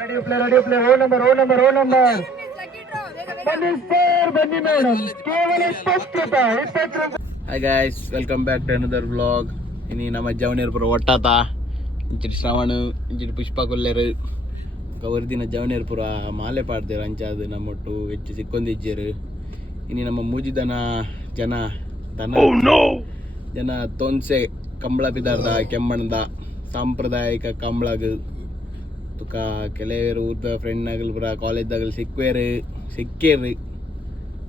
Ready play ಓ number ಬನ್ನಿ madam ಕೇವಲ 20 ರೂಪಾಯಿ. Hi guys, welcome back to another vlog. Ini nama Jaunir Pura Watata. Injil Shravanu, Injil Pushpa Kolleru. Kavardina Jaunir Pura Male Padderu Anchadu nammottu ಹೆಚ್ಚು ಸಿಕ್ಕೊಂದಿಜ್ಜರು. Ini nama Mujidana jana dana. Oh no! Jana tonse Kambala ಬಿದ್ದಾರ್ದ ಕೆಮ್ಮಣ್ಣದ ಸಾಂಪ್ರದಾಯಿಕ ಕಂಬಳಗ ತುಕ ಕೆಲವರು ಊರ್ದ ಫ್ರೆಂಡ್ನಾಗಲ್ ಬರ ಕಾಲೇಜ್ದಾಗಲ್ ಸಿಕ್ಕೇರಿ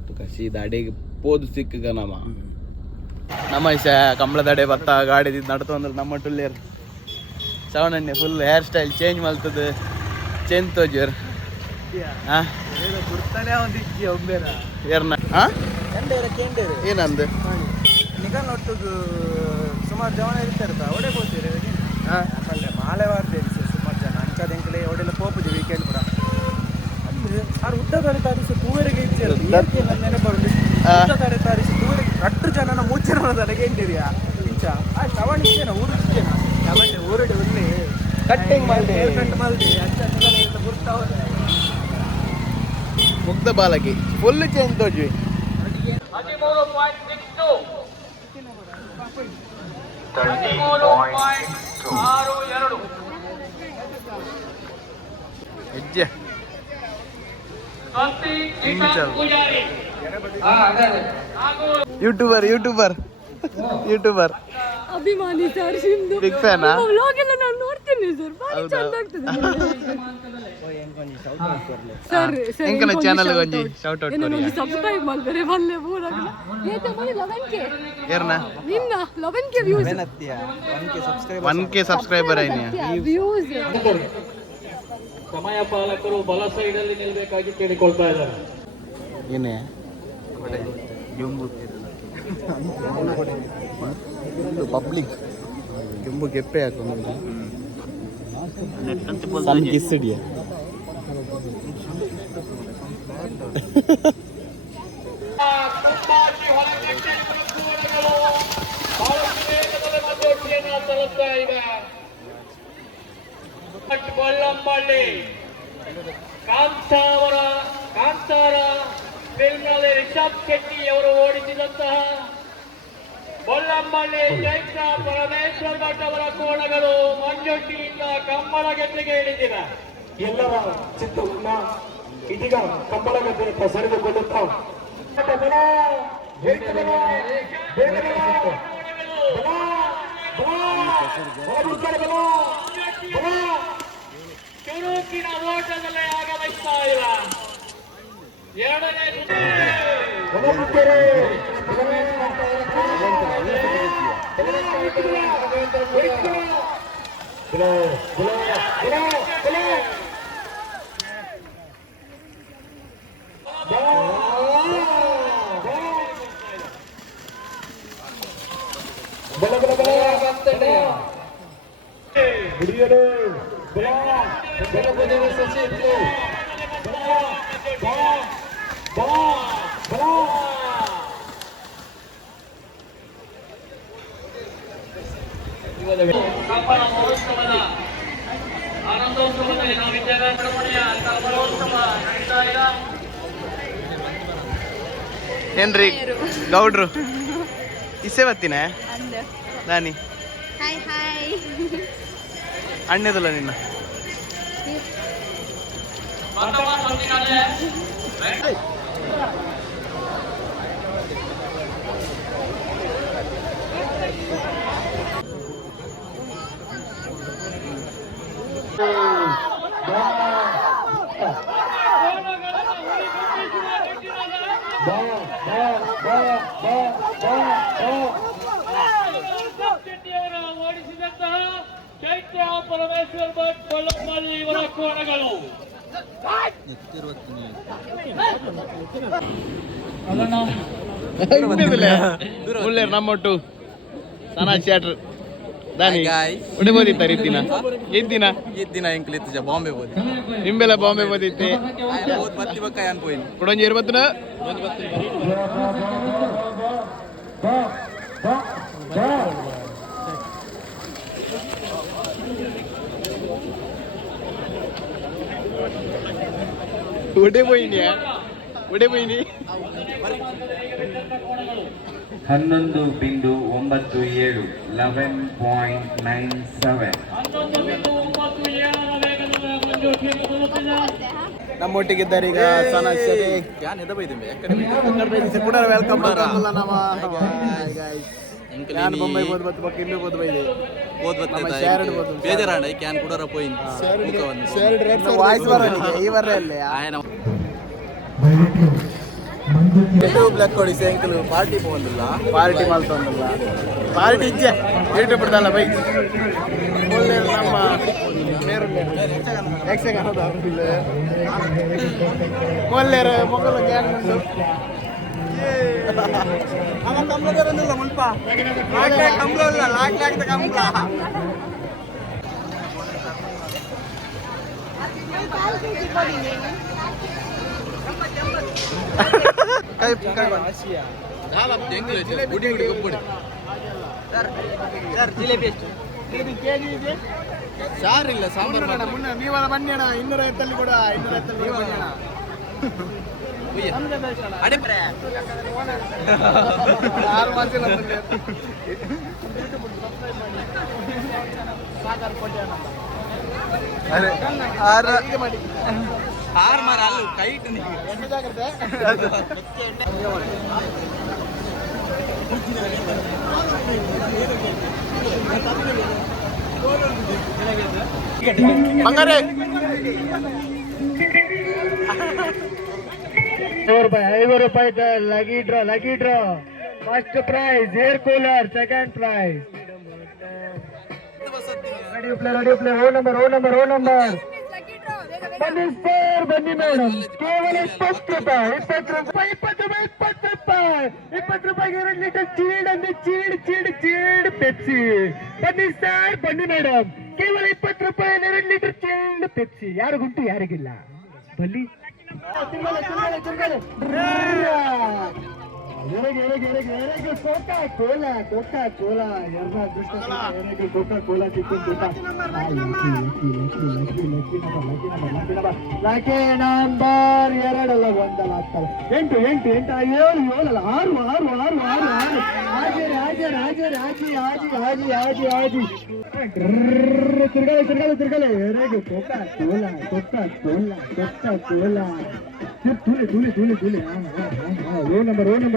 ತುಕ ಸೀದಾ ಅಡೆಗೆ ಪೋದು ಸಿಕ್ಕಗ ನಮ್ಮ ಕಂಬಳದಡೆ ಬತ್ತ ಗಾಡಿ ನಡ್ತು ಅಂದ್ರೆ ನಮ್ಮ ಟುಲ್ಲೇರು ಸವಣನ್ನೇ ಫುಲ್ ಹೇರ್ ಸ್ಟೈಲ್ ಚೇಂಜ್ ಮಾಡ್ತದೆ ಚೇಂಜ್ ತೋಜರ್ ಏನಂದು ನಿಗನ್ನೊಟ್ಟಿಗೆ ಸುಮಾರು ಜನ ಇರ್ತಾರೆ ಒಡೆ ಹೋಗ್ತೀರಿ ಅಲ್ಲೇ ಮಾಲೆ ವಾರ್ತೀರಿ ಸುಮಾರು ಜನ ಅಂಚದೆಂಕಲೆ ಒಡೆಲ್ಲ ಪೋಪುದು ವೀಕೆಂಡ್ ಕೂಡ ಅಂದ್ರೆ ಸಾರು ಉದ್ದಗಡೆ ತಾರಿಸಿ ತೂವರೆಗೆ ಇರ್ತೀರಿ ನನ್ನ ನೆನಪುಂಡು ಉದ್ದಗಡೆ ತಾರಿಸಿ ತೂವರೆಗೆ ರಟ್ಟು ಜನನ ಮೂಚನ ತಡೆಗೆ ಇಂಟಿರಿಯಾ ಇಂಚ ಆ ಶ್ರವಣ ಇದ್ದೇನ ಊರು ಇದ್ದೇನ ಯಾವತ್ತೆ ಊರಡೆ ಉಳ್ಳಿ ಕಟ್ಟಿಂಗ್ ಮಾಡಿ ಕಟ್ ಮಾಡಿ ಅಂಚ ಗುರ್ತಾವ ಮುಗ್ಧ ಬಾಲಕಿ ಫುಲ್ ಚೇಂಜ್ ತೋಜ್ವಿ 13.62 ಹೆಜ್ಜೆ ಯೂಟ್ಯೂಬರ್ ಅಭಿಮಾನಿ ಸರ್ ಶಿಂದು ಬಿಗ್ ಫ್ಯಾನ್ ವ್ಲಾಗ್ ಎಲ್ಲ ನಾನು ನೋಡ್ತೀನಿ ಸರ್ ಭಾರಿ ಚಂದ ಆಗ್ತದೆ ಸರ್ ಎಂಕನ ಚಾನೆಲ್ ಗೊಂಜಿ ಶೌಟ್ ಔಟ್ ಕೊಡಿ ಸಬ್ಸ್ಕ್ರೈಬ್ ಮಾಡ್ತಾರೆ ಬಲ್ಲೆ ಊರಾಗಲ್ಲ ಏತ ಮನಿ 11k ಏರ್ನ ನಿನ್ನ 11k views 1k subscriber any views ಸಮಯ ಪಾಲಕರು ಬಲ ಸೈಡ್ ಅಲ್ಲಿ ನಿಲ್ಲಬೇಕಾಗಿ ಕೇಳಿಕೊಳ್ತಾ ಇದ್ದಾರೆ ಏನೇ ಜಂಬು ಪಬ್ಲಿಕ್ ಜಂಬು ಗೆಪ್ಪೆ ಹಾಕೊಂಡು ಸಣ್ಣ ಕಿಸ್ಸಿಡಿಯ ಬಳ್ಳಂಬಳ್ಳಿ ಕಾಂತಾರ ಫಿಲ್ಮ್ನಲ್ಲಿ ರಿಷಬ್ ಶೆಟ್ಟಿ ಅವರು ಓಡಿಸಿದಂತಹ ಬಳ್ಳಂಬಳ್ಳಿ ಚೈತ್ರ ಪರಮೇಶ್ವರ್ ಭಟ್ ಅವರ ಕೋಣಗಳು ಮಂಜೊಟ್ಟಿಯಿಂದ ಕಂಬಳ ಗೆದ್ದೆಗೆ ಇಳಿದಿವೆ. ಎಲ್ಲರ ಚಿತ್ತೂರಿನ ಇದೀಗ ಕಂಬಳ ಗೆದ್ದೆ ಸರಿದುಕೊಳ್ಳುತ್ತಾ ಚುರುಕಿನ ಓಟದಲ್ಲೇ ಆಗಮಿಸ್ತಾ ಇಲ್ಲ. ಎರಡನೇ ಕಂಬಳ ಮಹೋತ್ಸವದ ಆನಂದೋತ್ಸವದಲ್ಲಿ ನಾವಿದ್ದೇವೆ. ಕಂಬಳೋತ್ಸವ ನಡೀತಾ ಇಲ್ಲ. ಏನ್ರಿ ಗೌಡ್ರು ಇಸೆ ಬತ್ತಿನ ನಾನಿ ಹಾಯ್ ಹಾಯ್ ಅಣ್ಣದಲ್ಲ ನಿನ್ನ ಓಡಿಸಿದಂತಹ ಚೈತ್ರ ಪರಮೇಶ್ವರ್ ಭಟ್ ಬಳ್ಳಂಬಳ್ಳಿ ಇವರ ಕೋಣಗಳು ನಮ್ಮೊಟ್ಟು ಸನಾ ಥಿಯೇಟರ್ ದಾನಿ ಉಡೆ ಬೋದಿತ್ತ ರೀತಿನ ಇದ್ದಿನ ದಿನ ಎಂಕ್ಲಿತ್ತು ಬಾಂಬೆ ಹೋದೆ ನಿಂಬೆಲ್ಲ ಬಾಂಬೆ ಬೋದಿತ್ತೆ ಬತ್ತಿ ಬಕ್ಕ ಅನ್ಕೋಯಿನ್ ಕೊಡೊಂಜಿ ಇರ್ಬತ್ತನ ಉಡೆ போயினியா ಉಡೆ போயிನಿ 11.97 11.97 ನಮ್ಮೊಟ್ಟಿಗಿದ್ದಾರೆ ಈಗ ಸನ ಶೆಟ್ಟಿ ಯಾನ್ ಎದ ಬೈದಿಮೆ ಕೂಡ ವೆಲ್ಕಮ್ ಮಾಡಲ್ಲ ನಾವ ನಾನು ಬೊಂಬೈ ಬೋದು ಬತ್ತು ಬಕ್ಕ ಇನ್ನೂ ಬೋದು ಬೈದೆ ಓದ್ ಬತ್ತೆ ಬೇಜಾರಾಂಡ ಕ್ಯಾನ್ ಕುಡರ ಪೋಯಿನ್ ವಾಯ್ಸ್ ಬರೋದಿದೆ ಈ ಬರ್ರಲ್ಲಿ ಆಯನ ಯೂಟ್ಯೂಬ್ ಲೆಕ್ಕ ಕೊಡಿ ಸೈಕಲ್ ಪಾರ್ಟಿ ಬಂದಿಲ್ಲ ಪಾರ್ಟಿ ಮಾಡ್ತಂದಿಲ್ಲ ಪಾರ್ಟಿ ಇಜ್ಜೆ ಯೂಟ್ಯೂಬ್ ಬಿಡ್ದಲ್ಲ ಬೈ ಒಳ್ಳೆ ನಮ್ಮ ಯಕ್ಷಗಾನದ ಒಳ್ಳೆಯ ಮೊಗಲ ಗ್ಯಾಂಗ್ ಉಂಟು ಅವ ಕಂಬಳ ಬರೋದಿಲ್ಲ ಮುಲ್ಪ ಕಂಬಳ ಇಲ್ಲ ಲಾಕ್ ಕಂಬಳ ಗುಡಿ ಗುಡಿ ಕಪ್ಪುಡಿ ಜಿಲೇಬಿ ಎಷ್ಟು ಕೆಜಿ ಇದೆ ಸಾರಿಲ್ಲ ಸಾಂಬಾರು ಮುನ್ನ ನೀವಲ್ಲ ಬನ್ನಿ ಅಣ್ಣ 250 ಕೂಡ 250 ಬನ್ನಿ ಅಣ್ಣ ಅಡಿಪ್ರೆ 6 ಮಾಸಿಲ್ಲ ಸಾಗರ್ ಕೋಟೆ ಅಣ್ಣ ಅರೆ ಆರ್ ಮಾರ ಅಲ್ಲ ಕೈಟ್ ಎಣ್ಣೆ ಜಾಗ್ರತೆ ಬಂಗಾರೆ 5 ರೂಪಾಯಿ ಲಗಿ draw first prize air cooler second prize ready play row number ಬನ್ನಿ ಸರ್ ಬನ್ನಿ ಮೇಡಮ್ ಕೇವಲ 20 ರೂಪಾಯಿ 20 ರೂಪಾಯಿಗೆ 2 ಲೀಟರ್ ಚೀಡ್ ಪೆಪ್ಸಿ ಬನ್ನಿ ಸರ್ ಬನ್ನಿ ಮೇಡಮ್ ಕೇವಲ 20 ರೂಪಾಯಿ 2 ಲೀಟರ್ ಚೀಡ್ ಪೆಪ್ಸಿ ಯಾರಿಗುಂಟು ಯಾರಿಗಿಲ್ಲ ಬನ್ನಿ ಕೋಕಾ ಕೋಲಾ ಎಲ್ಲ ಅದೃಷ್ಟ ಕೋಕಾ ಕೋಲಾ ಲಕ್ಕಿ ನಂಬರ್ 2 ಅಲ್ಲ 1 ಅಲ್ಲ 8 7 ಅಲ್ಲ 6 ತಿರ್ಗಲೆ ಕೋಕಾ ಕೋಲಾ ತುಳಿ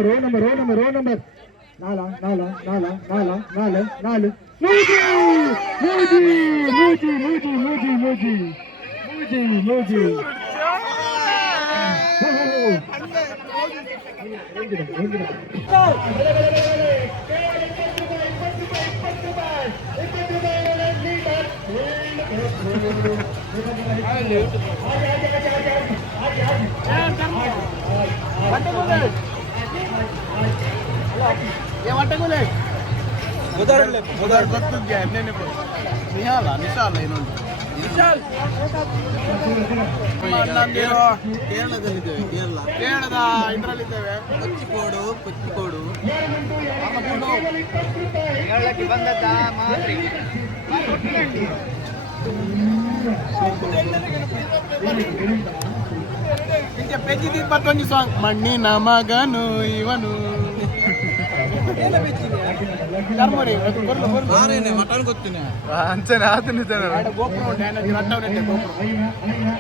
ರೋ ನಂಬರ್ 4 ಮೂಜಿ ಕೇರಳದ ಇದರಲ್ಲಿದ್ದೇವೆ ಕೊಚ್ಚಿಕೋಡು ಬಂದದ್ದ ಪೆಜ್ಜಿದ್ದು 21 ಸಾಂಗ್ ಮಣ್ಣಿನ ಮಗನು ಇವನು ಮಟನ್ ಗೊತ್ತಿನ ಅಂಚನೆ ಆತನ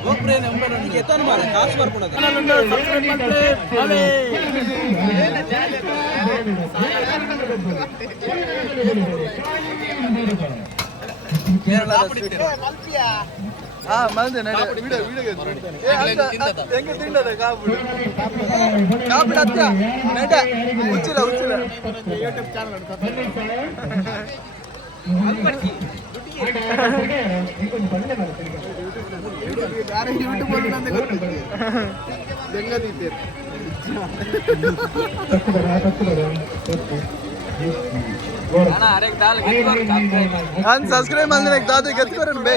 ಗೋಪುರ ಎತ್ತಾನು ಮಾರ ಕಾಸು ಬರ್ಕೊಂಡು ಯೂಟ್ಯೂಬ್ ಚಾನಲ್ सब्सक्राइब मानले दादा गत करून बे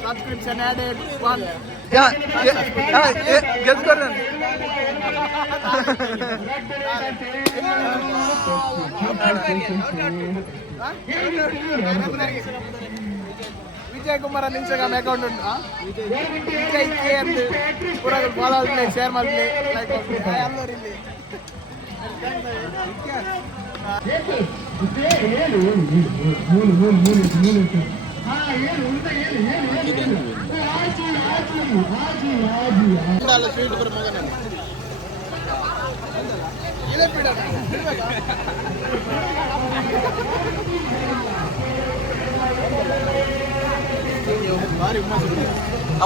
Subscription added one. गत करून ವಿಜಯ್ ಕುಮಾರ್ ಇನ್ಸ್ಟಾಗ್ರಾಮ್ ಅಕೌಂಟ್ ಉಂಟು ವಿಜಯ್ ಕೆ ಅಂತ ಪೂರ ಫಾಲೋ ಆಗ್ಲಿ ಶೇರ್ ಮಾಡ್ಲಿ ಲೈಕ್ ಮಾಡ್ಲಿ ಎಲ್ಲರೂ ಇಲ್ಲಿ ಸ್ವೀಟ್ ಬರ ಮಗನ ಇಲ್ಲೇ ಬಿಡ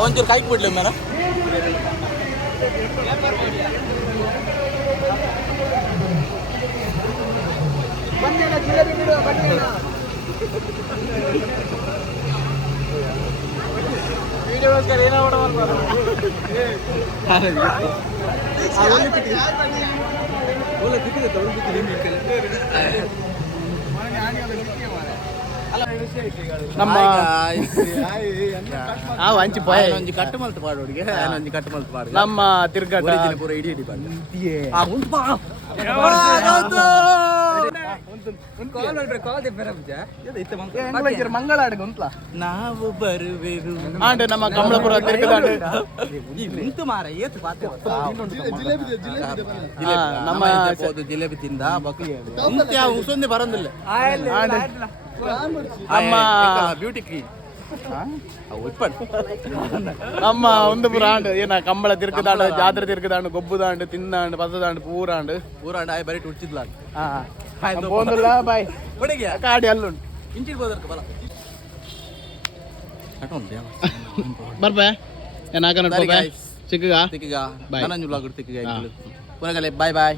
ಒಂಚೂರು ಕಾಯ್ಕ್ ಬಿಡ್ಲಿ ಮೇಡಮ್ ಬಂದಿಲ್ಲ ಜಿಲೇಬಿ ಬಿಡು ಬಂದಿಲ್ಲ ವಿಡಿಯೋಸ್ಕರ ಏನೋ ಮಾಡೋದು ನಮ್ಮ ಹಂಚಿ ಪೋಯ ಒಂಜಿ ಕಟ್ಟು ಮಲ್ತು ಪಾಡೋಡಿಗೆ ಒಂಜಿ ಕಟ್ಟು ಮಲ್ತು ಪಾಡು ನಮ್ಮ ತಿರ್ಗಾಟ ಪೂರ ಇಡಿ ಇಡಿ ಪಾಡು ಮಂಗಳಾಡು ಗೊಂತ್ಲ ನಾವು ಬರುವೆವು ಆಂಡ್ ನಮ್ಮ ಕಮಲಾಪುರ ತಿರ್ಗದಾಂಡು ಇಂತು ಮಾರ ಏತು ನಮ್ಮ ಜಿಲೇಬಿ ತಿಂದ ಉಸೊಂದೆ ಬರಂದಿಲ್ಲ ನಮ್ಮ ಬ್ಯೂಟಿ ಕ್ರೀಮ್ ನಮ್ಮ ಒಂದು ಪುರ ಆಂಡು ಏನ ಕಂಬಳ ತಿರ್ಕದಾಂಡು ಜಾತ್ರೆ ತಿರ್ಕದಾಂಡು ಗೊಬ್ಬುದಾಂಡು ತಿಂದಾಂಡು ಪದದಾಂಡು ಪೂರಾಂಡು ಪೂರಾಂಡು ಆಯ್ ಬರೀ ಉಡ್ಚಿದ್ಲ போந்துல பாய் காடி அல்லுண்டு ಇಂಚಿರ್ಬೋದರ್ಕ ಬಲ ಬರ್ಬೆ ಏನಾಕ ನಡ್ಕೋ ಬೈ ಚಿಕ್ಕಗ ತಿಕ್ಕಿಗ ನನಂಜು ಬ್ಲಾಗ್ ತಿಕ್ಕಿಗ ಪುನಗಲೆ ಬಾಯ್ ಬಾಯ್